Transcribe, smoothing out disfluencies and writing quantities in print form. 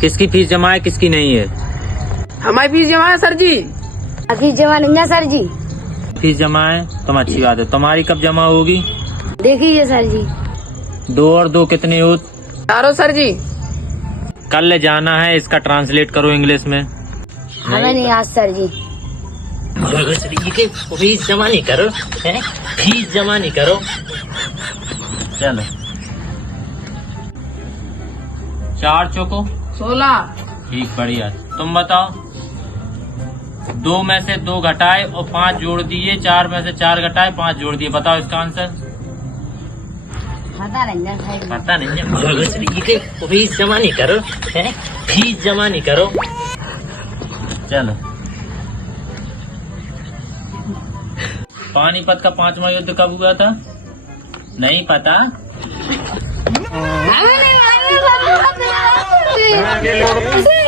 किसकी फीस जमा है, किसकी नहीं है? हमारी फीस जमा है सर जी। फीस जमा नहीं है सर जी। फीस जमा है, तुम अच्छी बात है। तुम्हारी कब जमा होगी? देखिए सर जी। 2 और 2 कितने हो? 4 सर जी। कल ले जाना है, इसका ट्रांसलेट करो इंग्लिश में। हमें नहीं आज सर जी। फीस जमा नहीं करो, फीस जमा नहीं करो। चलो 4 चौको 16। ठीक, बढ़िया। तुम बताओ। 2 में से 2 घटाए और 5 जोड़ दिए, 4 में से 4 घटाए 5 जोड़ दिए। बताओ इसका आंसर। पता नहीं है सर जी। पता नहीं है। फीस जमा नहीं करो, फीस जमा नहीं करो। चलो पानीपत का 5वां युद्ध कब हुआ था? नहीं पता? हमें नहीं